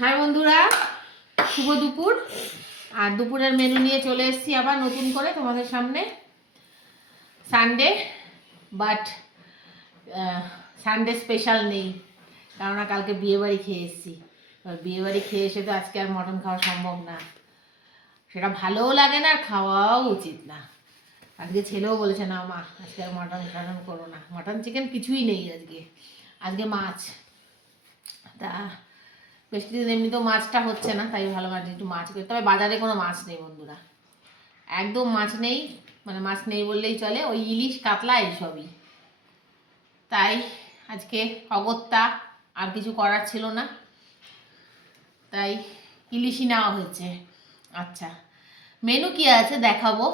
High বন্ধুরা, শুভ দুপুর। আর দুপুরের মেনু নিয়ে চলে এসেছি আবার নতুন করে তোমাদের সামনে। সানডে, বাট সানডে স্পেশাল নেই, কেননা কালকে বিয়েবাড়ি খেয়ে এসেছি। বিয়েবাড়ি খেয়ে এসে তো আজকে আর মটন খাওয়া সম্ভব না, সেটা ভালোও লাগে না আর খাওয়াও উচিত না। আজকে ছেলেও বলেছে না মা আজকে আর মটন টাটন করো না, মটন চিকেন কিছুই নেই আজকে। আজকে মাছ, তা বেশ কিছুদিন এমনিতেও মাছটা হচ্ছে না, তাই ভালো মাছ একটু মাছ করি। তবে বাজারে কোনো মাছ নেই বন্ধুরা, একদম মাছ নেই, মানে মাছ নেই বললেই চলে। ওই ইলিশ কাতলা এইসবই। তাই আজকে অগত্যা আর কিছু করার ছিল না, তাই ইলিশই নেওয়া হয়েছে। আচ্ছা, মেনু কি আছে দেখাবো।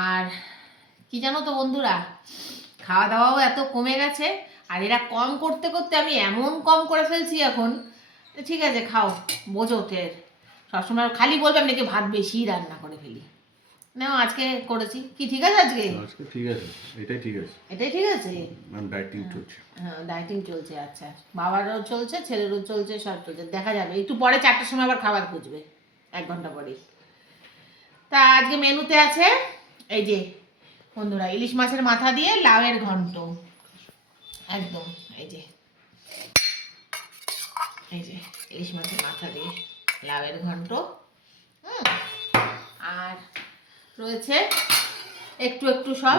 আর কি জানো তো বন্ধুরা, খাওয়া দাওয়াও এত কমে গেছে, আর এরা কম করতে করতে আমি এমন কম করে ফেলছি এখন। ঠিক আছে খাও, বোঝো টের, সবসময় খালি বলবে আমি নাকি ভাত বেশি রান্না করে ফেলি। না আজকে করেছি কি, ঠিক আছে আজকে ঠিক আছে, এটাই ঠিক আছে, এটাই ঠিক আছে। ডায়েটিং চলছে। হ্যাঁ ডায়েটিং চলছে। আচ্ছা, বাবারও চলছে, ছেলেরও চলছে, সব চলছে, দেখা যাবে। একটু পরে 4টার সময় আবার খাবার খুঁজবে, 1 ঘন্টা পরেই। তা আজকে মেনুতে আছে এই যে বন্ধুরা, ইলিশ মাছের মাথা দিয়ে লাউয়ের ঘন্ট, একদম এই যে ইলিশ মাছের মাথা দিয়ে লাউয়ের ঘন্ট। আর রয়েছে একটু একটু সব,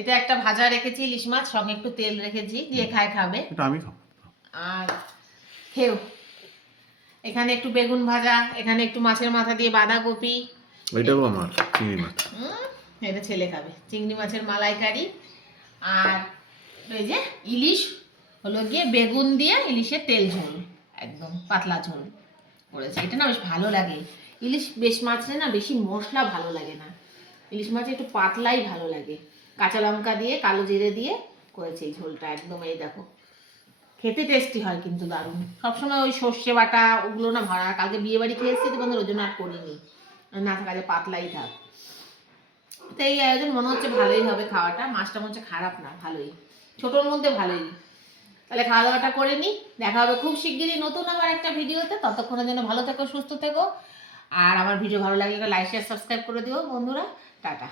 এটা একটা ভাজা রেখেছি ইলিশ মাছ, সঙ্গে একটু তেল রেখেছি, যে খায় খাবে, আমি খাবো। আর খেও। এখানে একটু বেগুন ভাজা, এখানে একটু মাছের মাথা দিয়ে বাঁধাকপি, এটাও আমার চিংড়ি মাছ, এটা ছেলে খাবে, চিংড়ি মাছের মালাইকারি। আর এই যে ইলিশ হলো গিয়ে বেগুন দিয়ে ইলিশের তেল ঝোল, একদম পাতলা ঝোল করেছে। এটা না বেশ ভালো লাগে, ইলিশ বেশ মাছে না বেশি মশলা ভালো লাগে না, ইলিশ মাছে একটু পাতলাই ভালো লাগে। কাঁচা লঙ্কা দিয়ে কালো জিরে দিয়ে করেছে এই ঝোলটা, একদম এই দেখো খেতে টেস্টি হয় কিন্তু দারুণ। সবসময় ওই সর্ষে বাটা ওগুলো না ভরা, কালকে বিয়ে বাড়ি খেয়ে এসেছি তো বন্ধুর, ওই জন্য আর করিনি, না থাকা যে পাতলাই থাক। তো এই আয়োজন মনে হচ্ছে ভালোই হবে খাওয়াটা, মাছটা মনে হচ্ছে খারাপ না, ভালোই, ছোটোর মধ্যে ভালোই। তাহলে খাওয়া দাওয়াটা করে নিই, দেখা হবে খুব শিগগিরই নতুন আমার একটা ভিডিওতে। ততক্ষণের জন্য ভালো থেকো, সুস্থ থেকো, আর আমার ভিডিও ভালো লাগলে লাইক শেয়ার সাবস্ক্রাইব করে দিও বন্ধুরা। টাটা।